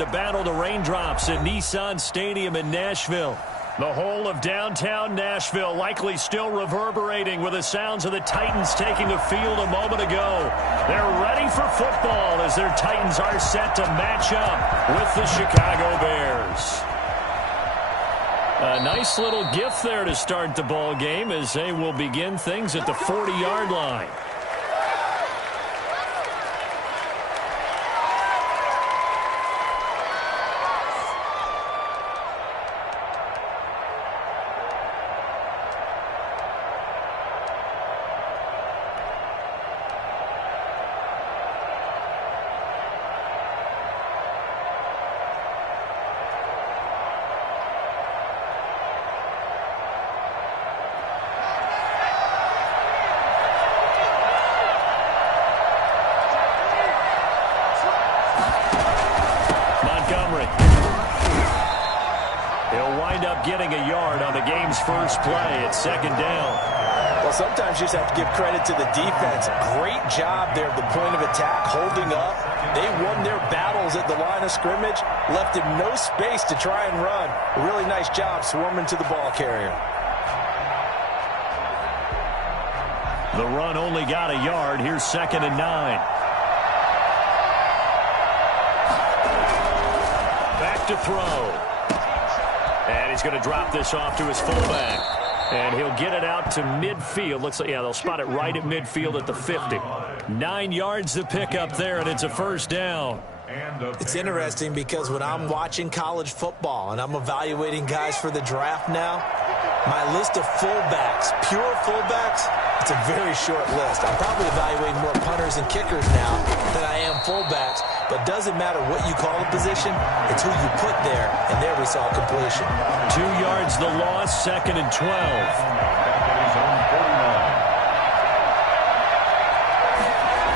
To battle the raindrops at Nissan Stadium in Nashville. The whole of downtown Nashville likely still reverberating with the sounds of the Titans taking the field a moment ago. They're ready for football as their Titans are set to match up with the Chicago Bears. A nice little gift there to start the ball game as they will begin things at the 40-yard line. Getting a yard on the game's first play at second down. Well, sometimes you just have to give credit to the defense. Great job there at the point of attack, holding up. They won their battles at the line of scrimmage, left him no space to try and run. A really nice job swarming to the ball carrier. The run only got a yard. Here's 2nd and 9. Back to throw. And he's going to drop this off to his fullback. And he'll get it out to midfield. Looks like, yeah, they'll spot it right at midfield at the 50. 9 yards to pick up there, and it's a first down. It's interesting because when I'm watching college football and I'm evaluating guys for the draft now, my list of fullbacks, pure fullbacks, it's a very short list. I'm probably evaluating more punters and kickers now than I am fullbacks. But doesn't matter what you call a position, it's who you put there, and there we saw completion. 2 yards the loss, 2nd and 12.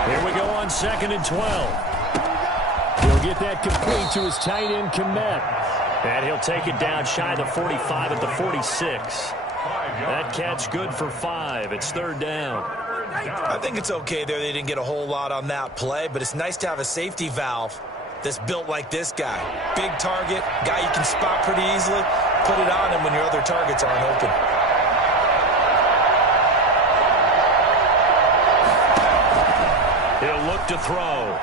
Here we go on 2nd and 12. He'll get that complete to his tight end, Kmet. And he'll take it down shy of the 45 at the 46. That catch good for 5. It's 3rd down. I think it's okay there. They didn't get a whole lot on that play, but it's nice to have a safety valve that's built like this guy. Big target, guy you can spot pretty easily. Put it on him when your other targets aren't open. He'll look to throw.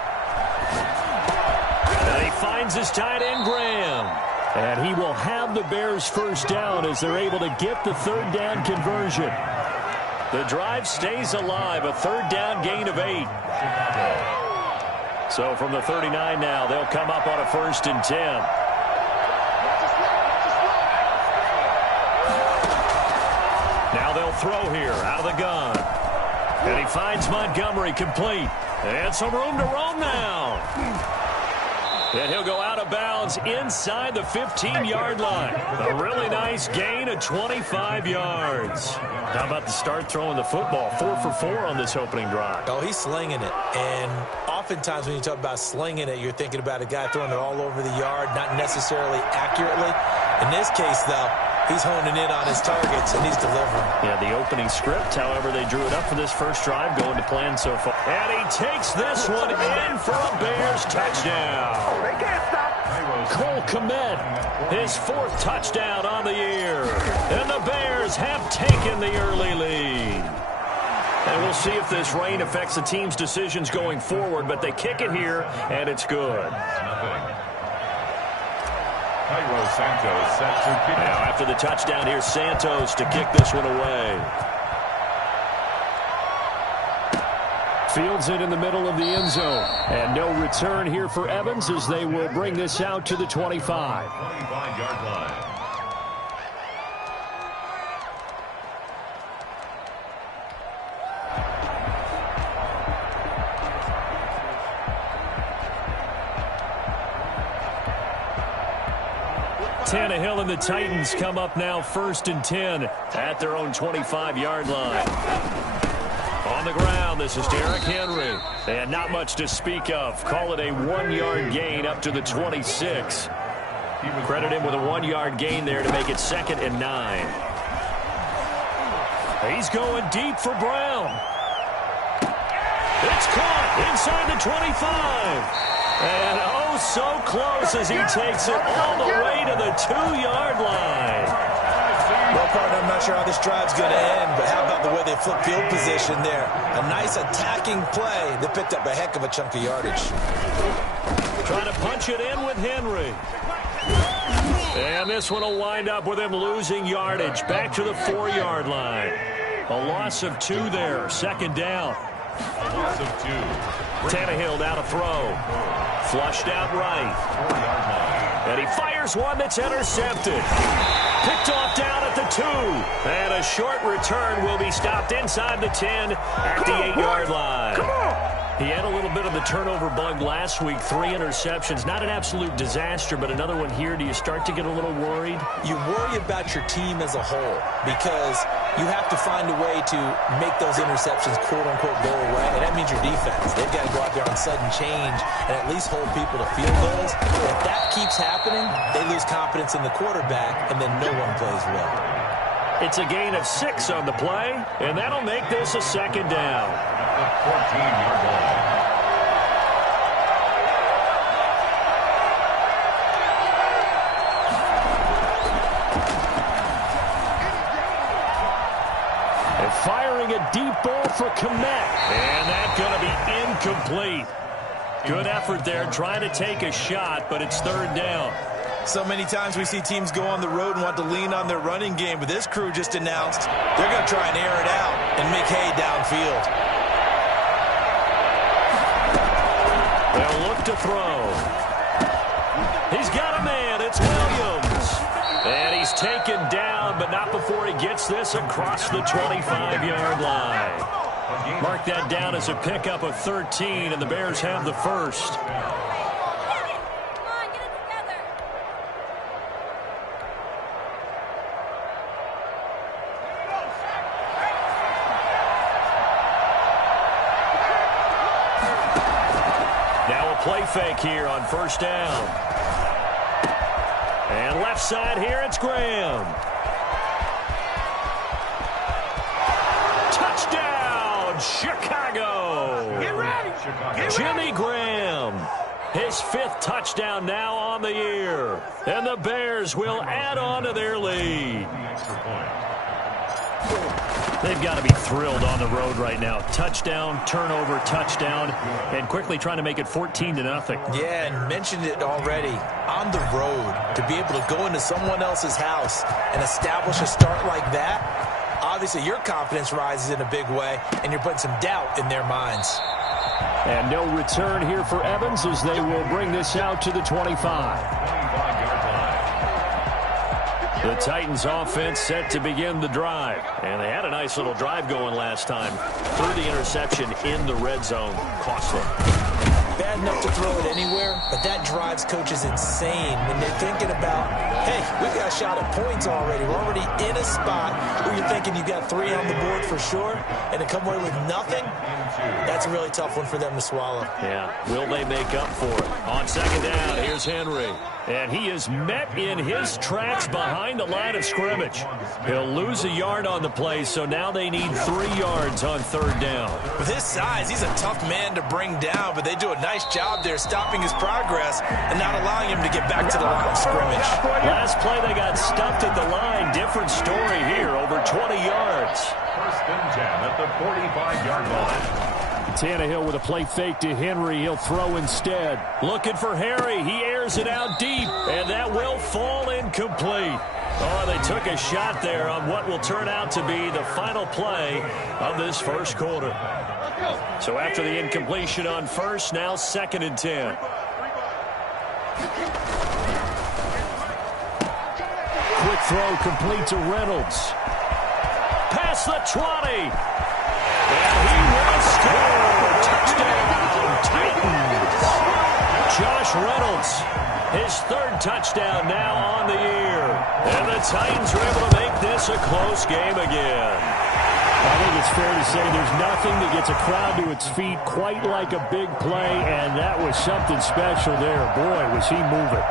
And he finds his tight end, Graham. And he will have the Bears first down as they're able to get the 3rd down conversion. The drive stays alive, a 3rd down gain of 8. So from the 39 now, they'll come up on a 1st and 10. Now they'll throw here out of the gun. And he finds Montgomery complete. And some room to roam now. And he'll go out of bounds inside the 15-yard line. A really nice gain of 25 yards. How about the start throwing the football? 4 for 4 on this opening drive. Oh, he's slinging it. And oftentimes when you talk about slinging it, you're thinking about a guy throwing it all over the yard, not necessarily accurately. In this case, though, he's honing in on his targets, and he's delivering. Yeah, the opening script, however, they drew it up for this first drive, going to plan so far. And he takes this one in for a Bears touchdown. They can't stop. Cole Kmet, his 4th touchdown on the year. And the Bears have taken the early lead. And we'll see if this rain affects the team's decisions going forward, but they kick it here, and it's good. Santos set to kick. Now after the touchdown, here's Santos to kick this one away. Fields it in the middle of the end zone. And no return here for Evans as they will bring this out to the 25. 25-yard line. Tannehill and the Titans come up now 1st and 10 at their own 25-yard line. On the ground, this is Derrick Henry. And not much to speak of. Call it a 1-yard gain up to the 26. Credit him with a 1-yard gain there to make it 2nd and 9. He's going deep for Brown. It's caught inside the 25. And oh, Oh, so close as he takes it all the way to the 2-yard line. Well, partner, I'm not sure how this drive's going to end, but how about the way they flip field position there? A nice attacking play that picked up a heck of a chunk of yardage. Trying to punch it in with Henry. And this one will wind up with him losing yardage. Back to the 4-yard line. A loss of 2 there. Second down. A loss of 2. Tannehill now to throw. Flushed out right. 4-yard line. And he fires one that's intercepted. Picked off down at the 2. And a short return will be stopped inside the 10 at the 8-yard line. Come on. He had a little bit of the turnover bug last week. 3 interceptions. Not an absolute disaster, but another one here. Do you start to get a little worried? You worry about your team as a whole because you have to find a way to make those interceptions, quote-unquote, go away, and that means your defense. They've got to go out there on sudden change and at least hold people to field goals. If that keeps happening, they lose confidence in the quarterback, and then no one plays well. It's a gain of 6 on the play, and that'll make this a second down. The 14-yard line. And firing a deep ball for Kmet. And that's going to be incomplete. Good effort there, trying to take a shot, but it's third down. So many times we see teams go on the road and want to lean on their running game, but this crew just announced they're going to try and air it out and make hay downfield. They'll look to throw. He's got a man. It's Williams. And he's taken down, but not before he gets this across the 25-yard line. Mark that down as a pickup of 13, and the Bears have the first. Play fake here on first down. And left side here, it's Graham. Touchdown, Chicago. Get ready. Jimmy Graham. His 5th touchdown now on the year. And the Bears will add on to their lead. Extra point. They've got to be thrilled on the road right now. Touchdown, turnover, touchdown, and quickly trying to make it 14-0. Yeah, and mentioned it already. On the road, to be able to go into someone else's house and establish a start like that, obviously your confidence rises in a big way, and you're putting some doubt in their minds. And no return here for Evans as they will bring this out to the 25. 25-yard line. The Titans offense set to begin the drive. And they had a nice little drive going last time. Threw the interception in the red zone. Costly. Bad enough to throw it anywhere, but that drives coaches insane when they're thinking about, hey, we've got a shot at points already. We're already in a spot where you're thinking you've got 3 on the board for sure, and to come away with nothing, that's a really tough one for them to swallow. Yeah, will they make up for it? On second down, here's Henry. And he is met in his tracks behind the line of scrimmage. He'll lose a yard on the play, so now they need 3 yards on third down. With his size, he's a tough man to bring down, but they do a nice job there stopping his progress and not allowing him to get back to the line of scrimmage. Last play, they got stuffed at the line. Different story here, over 20 yards. First and 10 at the 45-yard line. Tannehill with a play fake to Henry. He'll throw instead. Looking for Harry. He airs it out deep, and that will fall incomplete. Oh, they took a shot there on what will turn out to be the final play of this first quarter. So after the incompletion on first, now second and 10. Quick throw complete to Reynolds. Past the 20. And he will score. Touchdown, Titans. Josh Reynolds, his 3rd touchdown now on the year. And the Titans are able to make this a close game again. I think it's fair to say there's nothing that gets a crowd to its feet quite like a big play, and that was something special there. Boy, was he moving.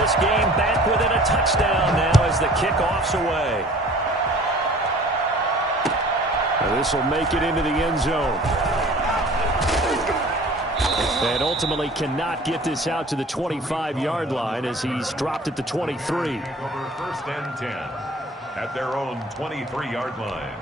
This game back within a touchdown now as the kickoff's away. This will make it into the end zone. And ultimately cannot get this out to the 25-yard line as he's dropped at the 23. Over first and 10 at their own 23-yard line.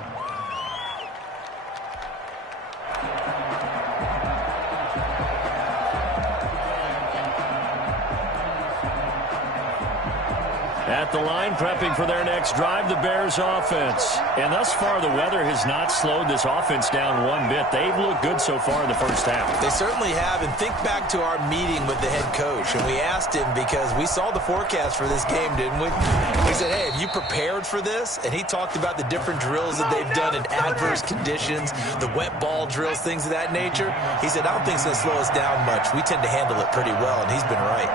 At the line, prepping for their next drive, the Bears offense. And thus far, the weather has not slowed this offense down one bit. They've looked good so far in the first half. They certainly have. And think back to our meeting with the head coach. And we asked him because we saw the forecast for this game, didn't we? We said, hey, have you prepared for this? And he talked about the different drills that they've done in adverse conditions, the wet ball drills, things of that nature. He said, I don't think it's going to slow us down much. We tend to handle it pretty well, and he's been right.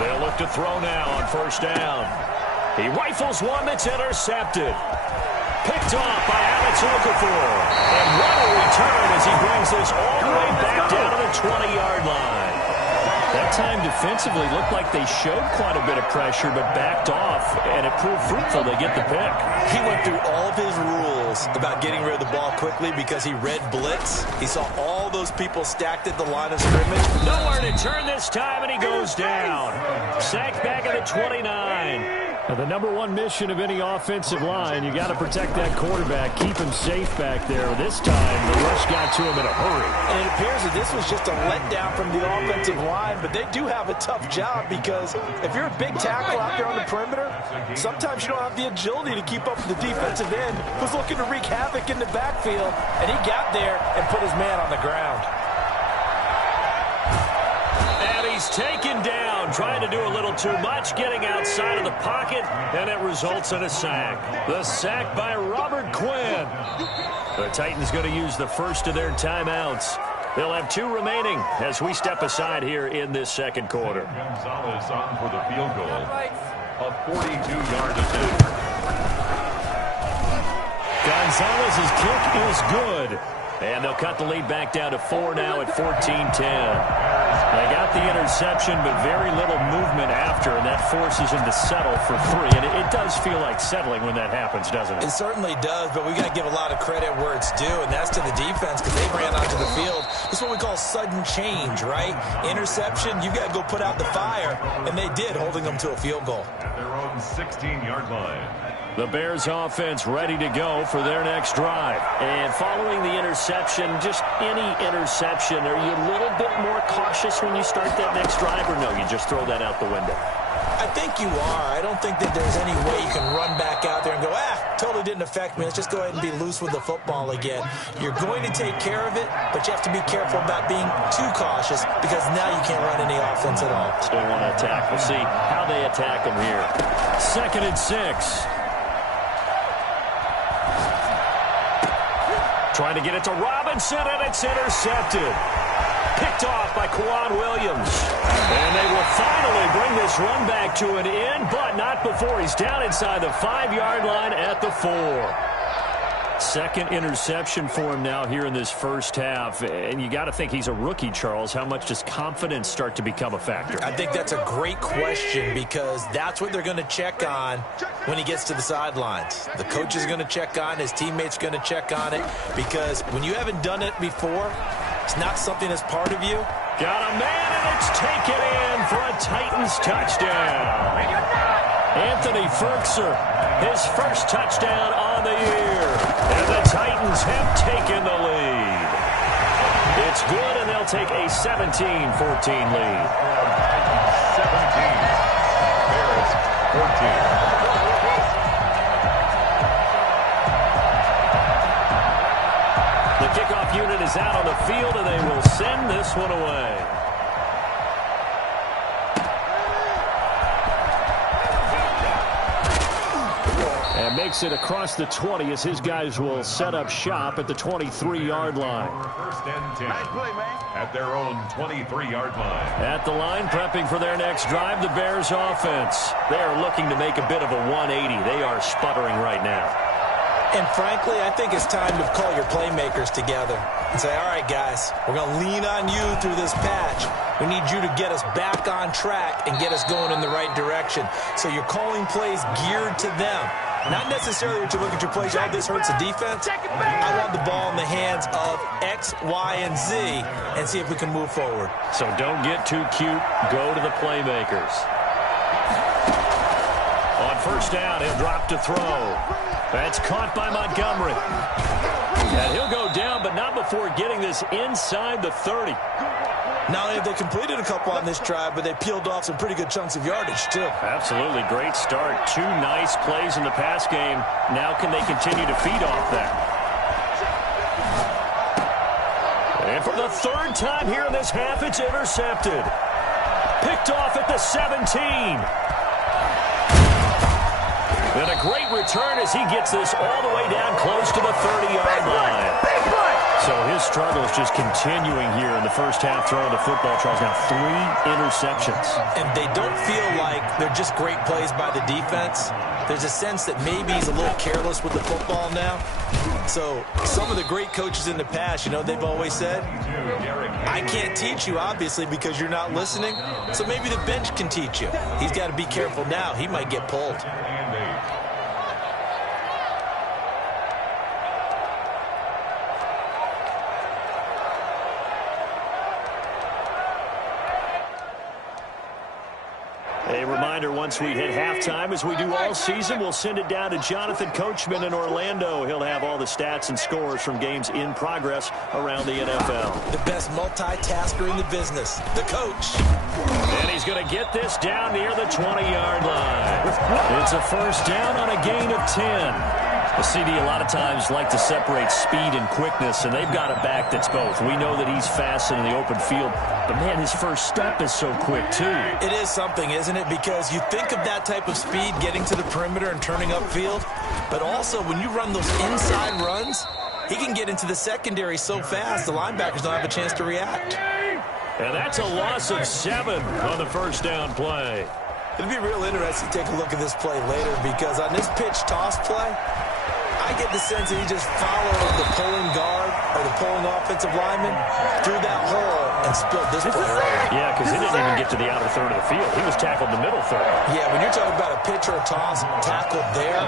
They'll look to throw now on first down. He rifles one that's intercepted. Picked off by Alex Okafor. And what a return as he brings this all the way back down to the 20-yard line. That time defensively looked like they showed quite a bit of pressure but backed off, and it proved fruitful. They get the pick. He went through all of his rules about getting rid of the ball quickly because he read blitz. He saw all those people stacked at the line of scrimmage. Nowhere to turn this time, and he goes down. Sacked back at the 29. Now, the number one mission of any offensive line, you got to protect that quarterback, keep him safe back there. This time, the rush got to him in a hurry. And it appears that this was just a letdown from the offensive line, but they do have a tough job because if you're a big tackle out there on the perimeter, sometimes you don't have the agility to keep up with the defensive end who's looking to wreak havoc in the backfield, and he got there and put his man on the ground. And he's taken down, trying to do a little too much, getting outside of the pocket, and it results in a sack. The sack by Robert Quinn. The Titans going to use the first of their timeouts. They'll have two remaining as we step aside here in this second quarter. Gonzalez on for the field goal. A 42-yard attempt. Gonzalez's kick is good. And they'll cut the lead back down to 4 now at 14-10. They got the interception, but very little movement after, and that forces them to settle for 3. And it does feel like settling when that happens, doesn't it? It certainly does, but we got to give a lot of credit where it's due, and that's to the defense because they ran onto the field. This is what we call sudden change, right? Interception, you got to go put out the fire, and they did, holding them to a field goal. At their own 16-yard line. The Bears offense ready to go for their next drive. And following the interception, just any interception, are you a little bit more cautious when you start that next drive, or no, you just throw that out the window? I think you are. I don't think that there's any way you can run back out there and go, totally didn't affect me. Let's just go ahead and be loose with the football again. You're going to take care of it, but you have to be careful about being too cautious because now you can't run any offense at all. Still want to attack. We'll see how they attack them here. 2nd and 6. Trying to get it to Robinson, and it's intercepted. Picked off by Kwan Williams. And they will finally bring this run back to an end, but not before he's down inside the 5-yard line at the 4. Second interception for him now here in this first half. And you got to think he's a rookie, Charles. How much does confidence start to become a factor? I think that's a great question because that's what they're going to check on when he gets to the sidelines. The coach is going to check on it. His teammates are going to check on it because when you haven't done it before, it's not something that's part of you. Got a man, and it's taken in for a Titans touchdown. Anthony Ferkser, his first touchdown on the year. And the Titans have taken the lead. It's good, and they'll take a 17-14 lead. 17. Bears 14. The kickoff unit is out on the field, and they will send this one away. And makes it across the 20 as his guys will set up shop at the 23-yard line. First and 10 at their own 23-yard line. At the line, prepping for their next drive, the Bears offense. They are looking to make a bit of a 180. They are sputtering right now. And frankly, I think it's time to call your playmakers together and say, all right, guys, we're going to lean on you through this patch. We need you to get us back on track and get us going in the right direction. So you're calling plays geared to them. Not necessarily that you look at your plays, oh, this hurts the defense. I want the ball in the hands of X, Y, and Z and see if we can move forward. So don't get too cute. Go to the playmakers. On first down, he'll drop to throw. That's caught by Montgomery. And he'll go down, but not before getting this inside the 30. Not only have they completed a couple on this drive, but they peeled off some pretty good chunks of yardage, too. Absolutely. Great start. 2 nice plays in the pass game. Now can they continue to feed off that? And for the 3rd time here in this half, it's intercepted. Picked off at the 17. And a great return as he gets this all the way down close to the 30-yard line. So his struggle is just continuing here in the first half throwing the football. Charles, now 3 interceptions. And they don't feel like they're just great plays by the defense. There's a sense that maybe he's a little careless with the football now. So some of the great coaches in the past, you know, they've always said, I can't teach you, obviously, because you're not listening. So maybe the bench can teach you. He's got to be careful now. He might get pulled. A reminder, once we hit halftime, as we do all season, we'll send it down to Jonathan Coachman in Orlando. He'll have all the stats and scores from games in progress around the NFL. The best multitasker in the business, the coach. And he's going to get this down near the 20-yard line. It's a first down on a gain of 10. The CD a lot of times like to separate speed and quickness, and they've got a back that's both. We know that he's fast in the open field, but, man, his first step is so quick, too. It is something, isn't it? Because you think of that type of speed getting to the perimeter and turning upfield, but also when you run those inside runs, he can get into the secondary so fast the linebackers don't have a chance to react. And that's a loss of 7 on the first down play. It'll be real interesting to take a look at this play later because on this pitch toss play, I get the sense that he just followed the pulling guard or the pulling offensive lineman through that hole and spilled this play early. Yeah, because he didn't even get to the outer third of the field. He was tackled in the middle third. Yeah, when you're talking about a pitch or a toss tackled there,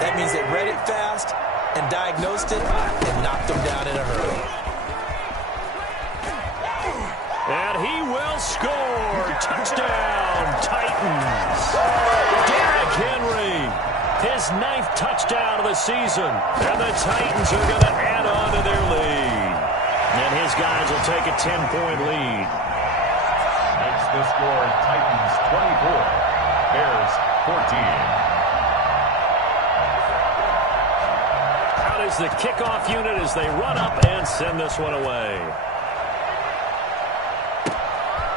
that means they read it fast and diagnosed it and knocked him down in a hurry. And he will score. Touchdown, Titans. Derrick Henry, his 9th touchdown of the season. And the Titans are going to add on to their lead. And his guys will take a 10-point lead. Makes the score Titans 24, Bears 14. Out is the kickoff unit as they run up and send this one away.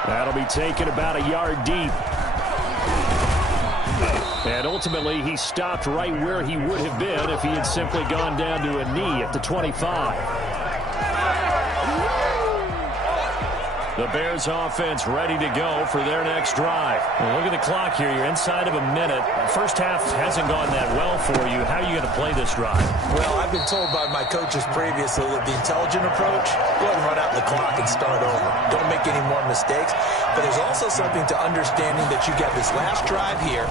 That'll be taken about a yard deep. And ultimately, he stopped right where he would have been if he had simply gone down to a knee at the 25. The Bears offense ready to go for their next drive. Well, look at the clock here. You're inside of a minute. First half hasn't gone that well for you. How are you going to play this drive? Well, I've been told by my coaches previously that the intelligent approach, go ahead and run out the clock and start over. Don't make any more mistakes. But there's also something to understanding that you get this last drive here.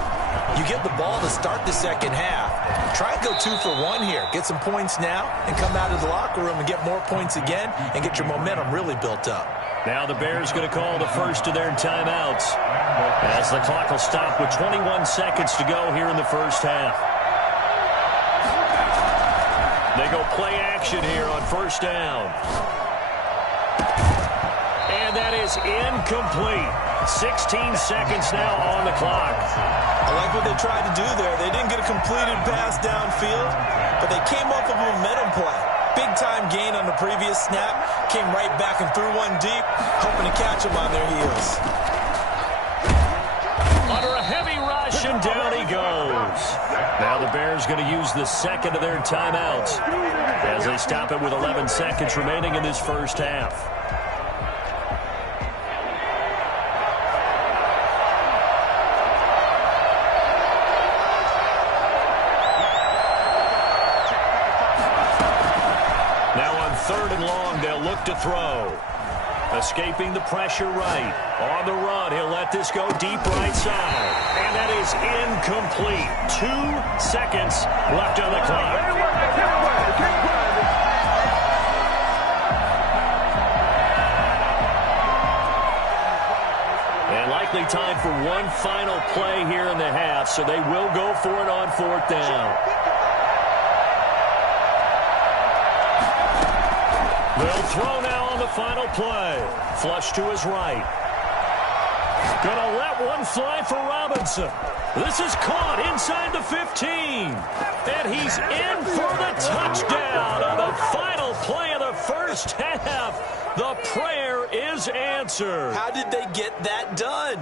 You get the ball to start the second half. Try and go 2 for 1 here. Get some points now and come out of the locker room and get more points again and get your momentum really built up. Now the Bears going to call the first of their timeouts as the clock will stop with 21 seconds to go here in the first half. They go play action here on first down. And that is incomplete. 16 seconds now on the clock. I like what they tried to do there. They didn't get a completed pass downfield, but they came up with a momentum play. Big-time gain on the previous snap. Came right back and threw one deep, hoping to catch them on their heels. Under a heavy rush, and down he goes. Now the Bears going to use the second of their timeouts as they stop it with 11 seconds remaining in this first half. Third and long, they'll look to throw. Escaping the pressure right. On the run, he'll let this go deep right side. And that is incomplete. 2 seconds left on the clock. And likely time for one final play here in the half, so they will go for it on 4th down. They'll throw now on the final play. Flush to his right. Gonna let one fly for Robinson. This is caught inside the 15. And he's in for the touchdown on the final play of the first half. The prayer is answered. How did they get that done?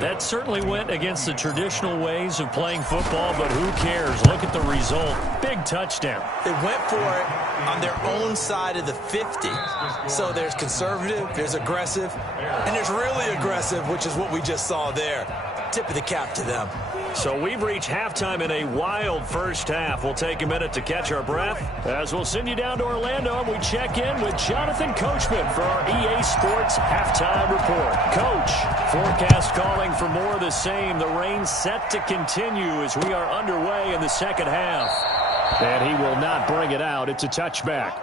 That certainly went against the traditional ways of playing football, but who cares? Look at the result. Big touchdown. They went for it on their own side of the 50. So there's conservative, there's aggressive, and there's really aggressive, which is what we just saw there. Tip of the cap to them. So we've reached halftime in a wild first half. We'll take a minute to catch our breath as we'll send you down to Orlando and we check in with Jonathan Coachman for our EA Sports Halftime Report. Coach, forecast calling for more of the same. The rain set to continue as we are underway in the second half. And he will not bring it out. It's a touchback.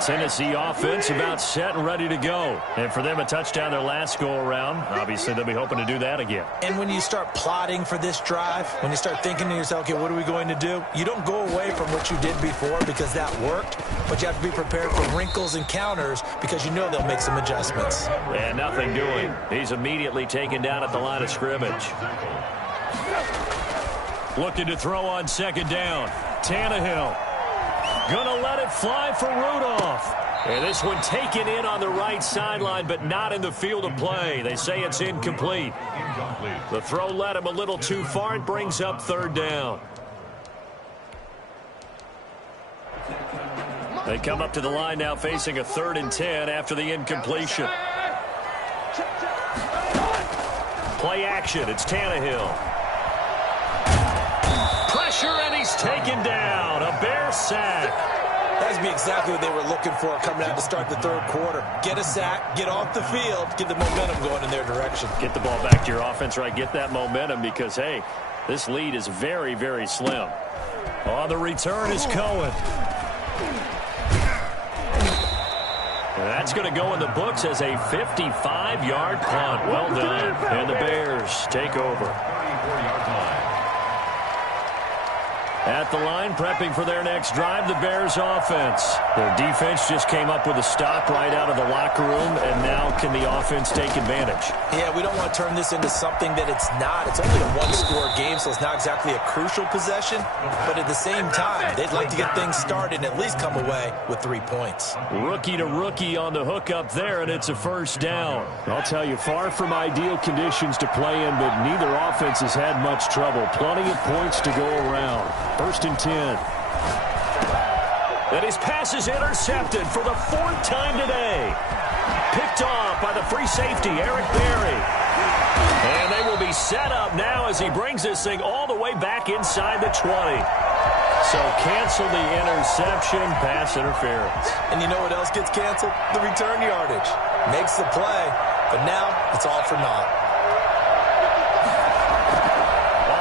Tennessee offense about set and ready to go. And for them, a touchdown their last go-around. Obviously, they'll be hoping to do that again. And when you start plotting for this drive, when you start thinking to yourself, okay, what are we going to do? You don't go away from what you did before because that worked, but you have to be prepared for wrinkles and counters because you know they'll make some adjustments. And nothing doing. He's immediately taken down at the line of scrimmage. Looking to throw on 2nd down. Tannehill. Gonna let it fly for Rudolph. And this one taken in on the right sideline, but not in the field of play. They say it's incomplete. The throw led him a little too far. It brings up 3rd down. They come up to the line now facing a 3rd and 10 after the incompletion. Play action. It's Tannehill. Pressure, and he's taken down. A Bear sack. That would be exactly what they were looking for coming out to start the 3rd quarter. Get a sack, get off the field, get the momentum going in their direction. Get the ball back to your offense, right? Get that momentum because, hey, this lead is very, very slim. On the return is Cohen. And that's going to go in the books as a 55-yard punt. Well done. And the Bears take over. At the line, prepping for their next drive, the Bears offense. Their defense just came up with a stop right out of the locker room, and now can the offense take advantage? Yeah, we don't want to turn this into something that it's not. It's only a one-score game, so it's not exactly a crucial possession. But at the same time, they'd like to get things started and at least come away with 3 points. Rookie to rookie on the hook up there, and it's a 1st down. I'll tell you, far from ideal conditions to play in, but neither offense has had much trouble. Plenty of points to go around. 1st and 10. And his pass is intercepted for the 4th time today. Picked off by the free safety, Eric Berry. And they will be set up now as he brings this thing all the way back inside the 20. So cancel the interception, pass interference. And you know what else gets canceled? The return yardage. Makes the play, but now it's all for naught.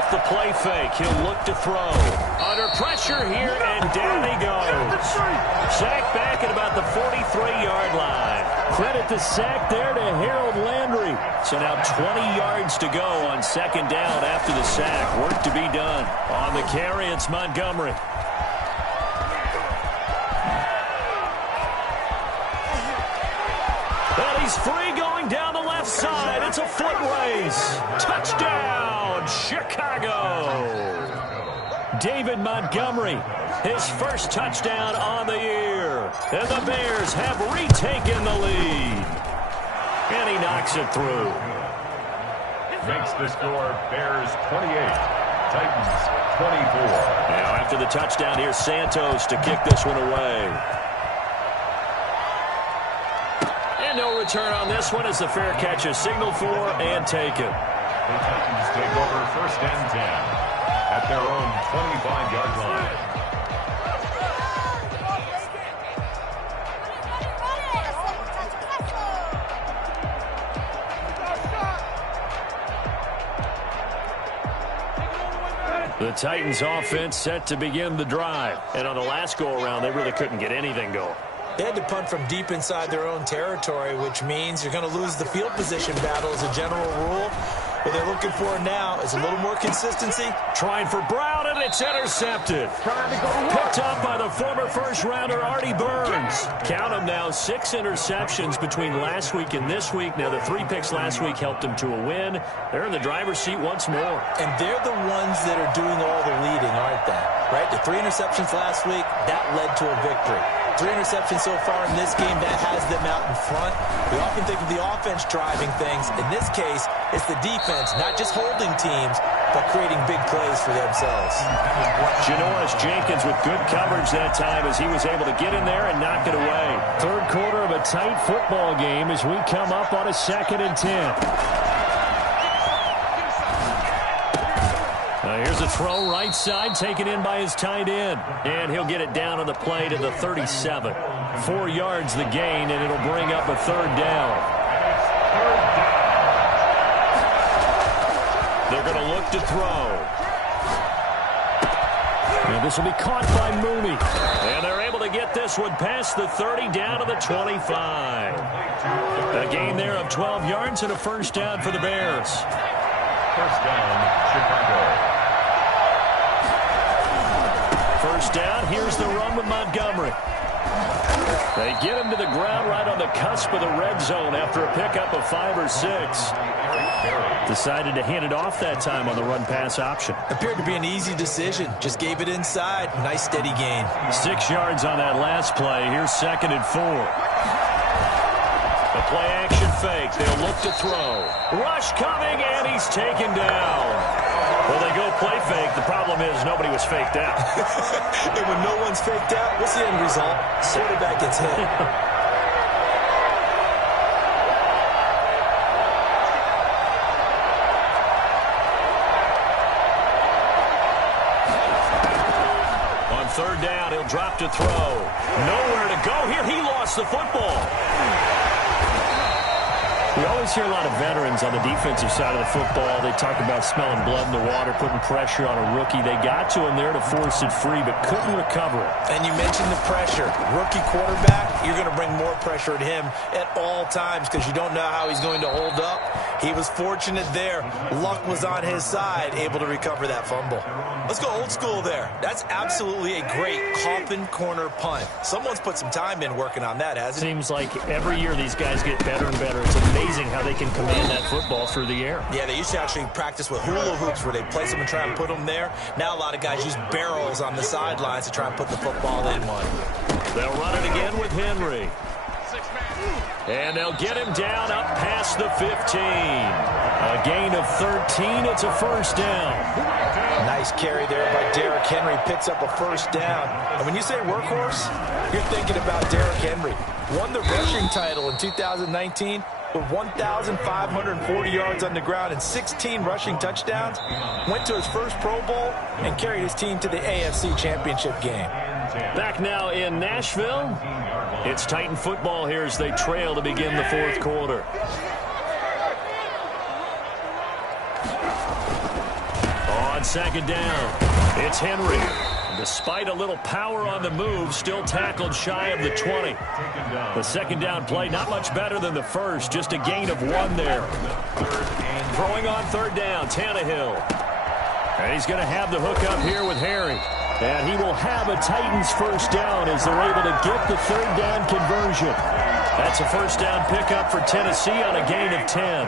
The play fake. He'll look to throw. Under pressure here, and down he goes. Sack back at about the 43-yard line. Credit the sack there to Harold Landry. So now 20 yards to go on 2nd down after the sack. Work to be done. On the carry, it's Montgomery. And he's free going down the left side. It's a foot race. Touchdown, Chicago. David Montgomery, his first touchdown on the year. And the Bears have retaken the lead. And he knocks it through. Makes the score Bears 28, Titans 24. Now after the touchdown, here's Santos to kick this one away. And no return on this one as the fair catch is signaled for and taken. The Titans take over 1st and 10. at their own 25-yard line. The Titans offense set to begin the drive. And on the last go-around, they really couldn't get anything going. They had to punt from deep inside their own territory, which means you're going to lose the field position battle as a general rule. What they're looking for now is a little more consistency. Trying for Brown, and it's intercepted. Picked up by the former first-rounder Artie Burns. Count them now, 6 interceptions between last week and this week. Now, the 3 picks last week helped them to a win. They're in the driver's seat once more. And they're the ones that are doing all the leading, aren't they? Right? The 3 interceptions last week, that led to a victory. 3 interceptions so far in this game, that has them out in front. We often think of the offense driving things. In this case, it's the defense, not just holding teams, but creating big plays for themselves. Janoris Jenkins with good coverage that time as he was able to get in there and knock it away. Third quarter of a tight football game as we come up on a 2nd and 10. Here's a throw right side, taken in by his tight end. And he'll get it down on the play to the 37. 4 yards the gain, and it'll bring up a 3rd down. They're going to look to throw. And this will be caught by Mooney. And they're able to get this one past the 30 down to the 25. A gain there of 12 yards and a 1st down for the Bears. 1st down, Chicago. 1st down, here's the run with Montgomery. They get him to the ground right on the cusp of the red zone after a pickup of 5 or 6. Decided to hand it off that time on the run-pass option. Appeared to be an easy decision. Just gave it inside. Nice steady gain. 6 yards on that last play. Here's 2nd and 4. The play-action fake. They'll look to throw. Rush coming, and he's taken down. Well, they go play fake. The problem is nobody was faked out. And when no one's faked out, what's the end result? Quarterback gets hit. On 3rd down, he'll drop to throw. Nowhere to go here. He lost the football. We always hear a lot of veterans on the defensive side of the football. They talk about smelling blood in the water, putting pressure on a rookie. They got to him there to force it free, but couldn't recover it. And you mentioned the pressure. Rookie quarterback, you're going to bring more pressure at him at all times because you don't know how he's going to hold up. He was fortunate there. Luck was on his side, able to recover that fumble. Let's go old school there. That's absolutely a great coffin corner punt. Someone's put some time in working on that, hasn't it? Seems like every year these guys get better and better. It's amazing how they can command that football through the air. Yeah, they used to actually practice with hula hoops where they place them and try and put them there. Now a lot of guys use barrels on the sidelines to try and put the football in one. They'll run it again with Henry. And they'll get him down up past the 15. A gain of 13. It's a 1st down. Nice carry there by Derrick Henry. Picks up a 1st down. And when you say workhorse, you're thinking about Derrick Henry. Won the rushing title in 2019 with 1,540 yards on the ground and 16 rushing touchdowns. Went to his first Pro Bowl and carried his team to the AFC Championship game. Back now in Nashville. It's Titan football here as they trail to begin the 4th quarter. On 2nd down, it's Henry. Despite a little power on the move, still tackled shy of the 20. The 2nd down play, not much better than the first, just a gain of 1 there. Throwing on 3rd down, Tannehill. And he's going to have the hook up here with Harry. And he will have a Titans 1st down as they're able to get the 3rd down conversion. That's a 1st down pickup for Tennessee on a gain of 10.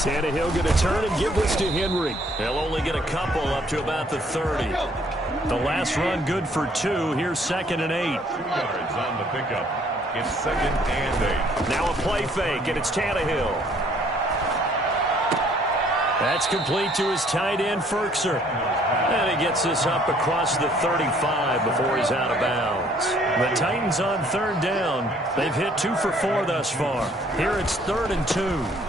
Tannehill going to turn and give this to Henry. They'll only get a couple up to about the 30. The last run good for 2. Here's 2nd and 8. 2 yards on the pickup. It's 2nd and 8. Now a play fake, and it's Tannehill. That's complete to his tight end, Ferkser. And he gets this up across the 35 before he's out of bounds. The Titans on third down. They've hit 2 for 4 thus far. Here it's 3rd and 2.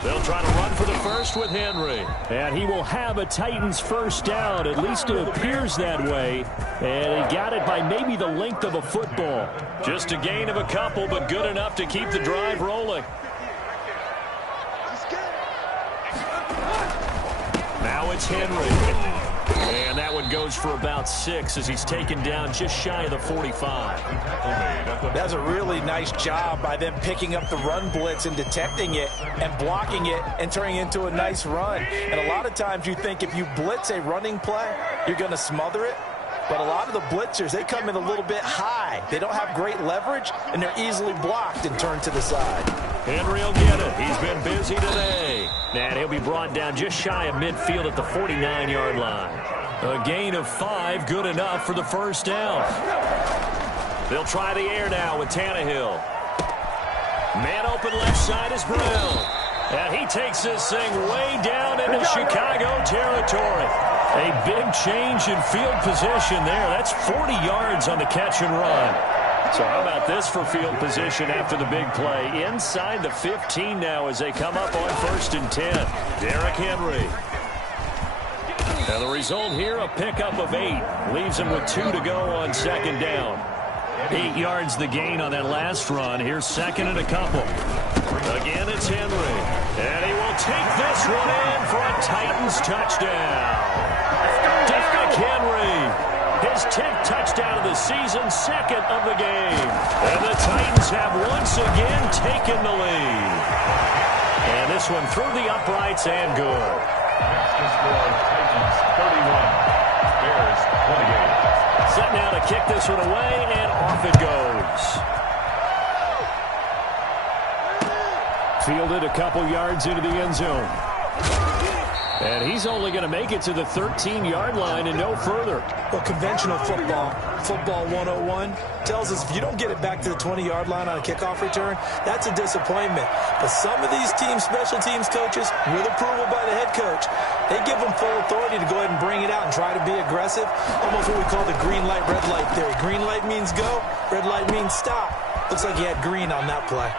They'll try to run for the first with Henry. And he will have a Titans first down. At least it appears that way. And he got it by maybe the length of a football. Just a gain of a couple, but good enough to keep the drive rolling. Now it's Henry. And that one goes for about 6 as he's taken down just shy of the 45. That's a really nice job by them picking up the run blitz and detecting it and blocking it and turning it into a nice run. And a lot of times you think if you blitz a running play, you're going to smother it. But a lot of the blitzers, they come in a little bit high. They don't have great leverage, and they're easily blocked and turned to the side. Henry will get it. He's been busy today. And he'll be brought down just shy of midfield at the 49-yard line. A gain of 5, good enough for the first down. They'll try the air now with Tannehill. Man open left side is Brown. And he takes this thing way down into Chicago territory. A big change in field position there. That's 40 yards on the catch and run. So how about this for field position after the big play? Inside the 15 now as they come up on 1st and 10. Derrick Henry. And the result here, a pickup of 8. Leaves him with 2 to go on 2nd down. 8 yards the gain on that last run. Here's 2nd and a couple. Again, it's Henry. And he will take this one in for a Titans touchdown. Derrick Henry. His 10th touchdown of the season, 2nd of the game. And the Titans have once again taken the lead. And this one through the uprights and good. Titans 31, Bears 28. Set now to kick this one away, and off it goes. Fielded a couple yards into the end zone. And he's only going to make it to the 13-yard line and no further. Well, conventional football 101, tells us if you don't get it back to the 20-yard line on a kickoff return, that's a disappointment. But some of these teams, special teams coaches, with approval by the head coach, they give them full authority to go ahead and bring it out and try to be aggressive. Almost what we call the green light, red light theory. Green light means go, red light means stop. Looks like he had green on that play.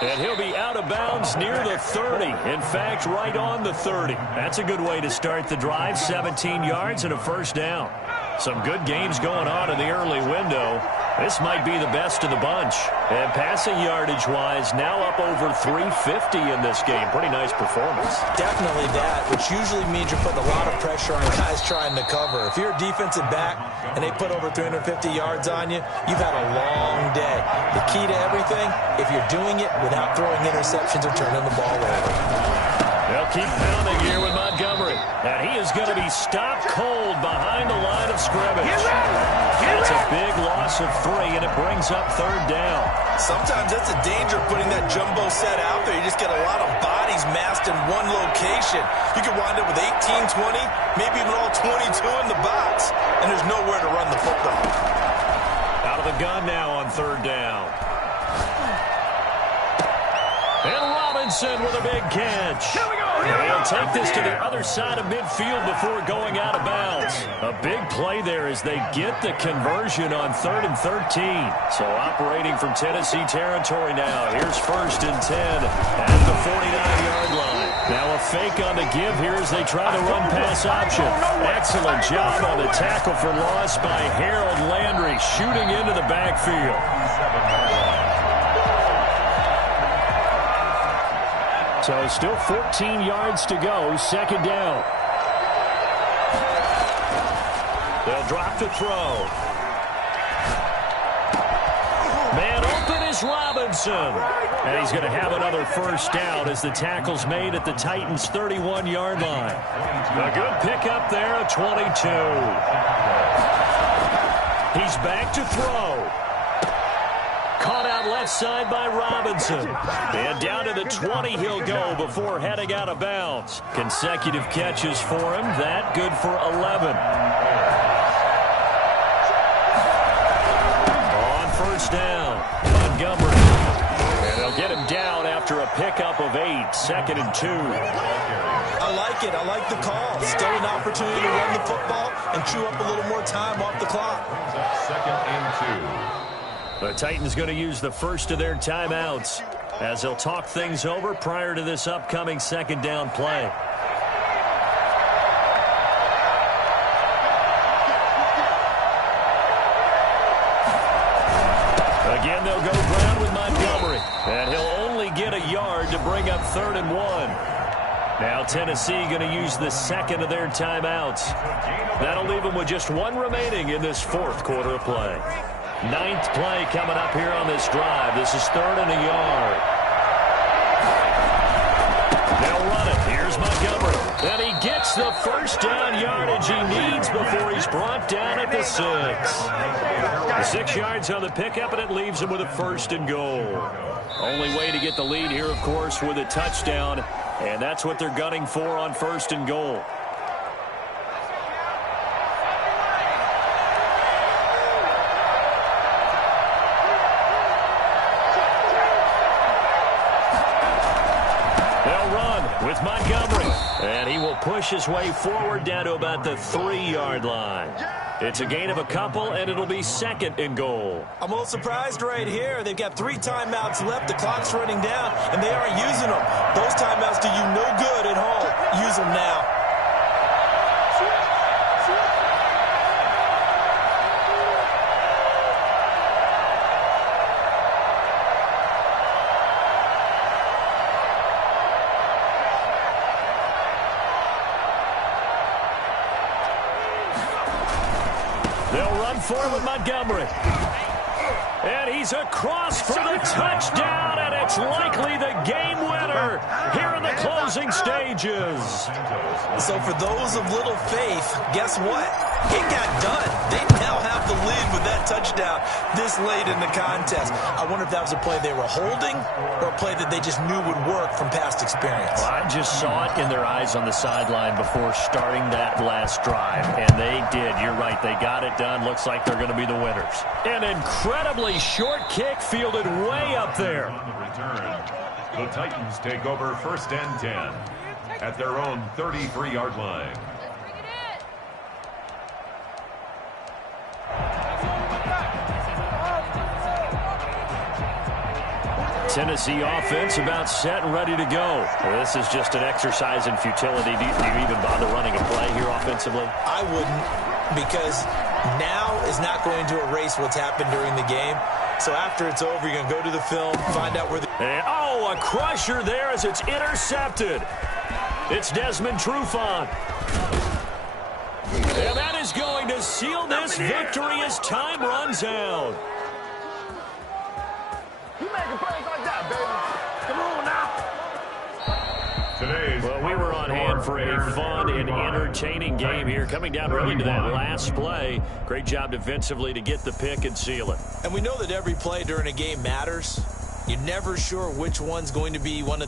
And he'll be out of bounds near the 30. In fact, right on the 30. That's a good way to start the drive. 17 yards and a first down. Some good games going on in the early window. This might be the best of the bunch. And passing yardage-wise, now up over 350 in this game. Pretty nice performance. Definitely that, which usually means you're putting a lot of pressure on guys trying to cover. If you're a defensive back and they put over 350 yards on you, you've had a long day. The key to everything, if you're doing it without throwing interceptions or turning the ball over. They'll keep pounding here with Montgomery. And he is going to be stopped cold behind the line of scrimmage. That's a big loss of 3, and it brings up 3rd down. Sometimes that's the danger of putting that jumbo set out there. You just get a lot of bodies massed in one location. You could wind up with 18, 20, maybe even all 22 in the box, and there's nowhere to run the football. Out of the gun now on 3rd down. And Robinson with a big catch. Here we go. He'll take this to the other side of midfield before going out of bounds. A big play there as they get the conversion on 3rd and 13. So operating from Tennessee territory now. Here's 1st and 10 at the 49-yard line. Now a fake on the give here as they try to run pass option. Excellent job on the tackle for loss by Harold Landry, shooting into the backfield. So still 14 yards to go, 2nd down. They'll drop the throw. Man open is Robinson. And he's going to have another first down as the tackle's made at the Titans' 31-yard line. A good pickup there at 22. He's back to throw. Caught out left side by Robinson. And down to the 20 he'll go before heading out of bounds. Consecutive catches for him. That good for 11. On 1st down, Montgomery. And they'll get him down after a pickup of 8, 2nd and 2. I like it. I like the call. Still an opportunity to run the football and chew up a little more time off the clock. 2nd and 2. The Titans going to use the first of their timeouts as they'll talk things over prior to this upcoming 2nd down play. Again, they'll go ground with Montgomery, and he'll only get a yard to bring up 3rd and 1. Now Tennessee going to use the second of their timeouts. That'll leave them with just one remaining in this 4th quarter of play. 9th play coming up here on this drive. This is 3rd and a yard. They'll run it. Here's Montgomery. And he gets the first down yardage he needs before he's brought down at the 6. The 6 yards on the pickup, and it leaves him with a 1st and goal. Only way to get the lead here, of course, with a touchdown. And that's what they're gunning for on 1st and goal. They'll run with Montgomery. And he will push his way forward down to about the 3-yard line. It's a gain of a couple, and it'll be 2nd and goal. I'm a little surprised right here. They've got 3 timeouts left. The clock's running down, and they aren't using them. Those timeouts do you no good at home. Use them now. They'll run for it with Montgomery. And he's across for the touchdown, and it's likely the game winner here in the closing stages. So for those of little faith, guess what? It got done. They now have the lead with that touchdown this late in the contest. I wonder if that was a play they were holding or a play that they just knew would work from past experience. Well, I just saw it in their eyes on the sideline before starting that last drive, and they did. You're right. They got it done. Looks like they're going to be the winners. An incredibly short kick fielded way up there. On the return, the Titans take over 1st and 10 at their own 33-yard line. Tennessee offense about set and ready to go. Well, this is just an exercise in futility. Do you even bother running a play here offensively? I wouldn't, because now is not going to erase what's happened during the game. So after it's over, you're going to go to the film, find out where the... And, oh, a crusher there as it's intercepted. It's Desmond Trufant. And that is going to seal this victory as time runs out. Well, we were on hand for a fun and entertaining game here. Coming down really to that last play. Great job defensively to get the pick and seal it. And we know that every play during a game matters. You're never sure which one's going to be one of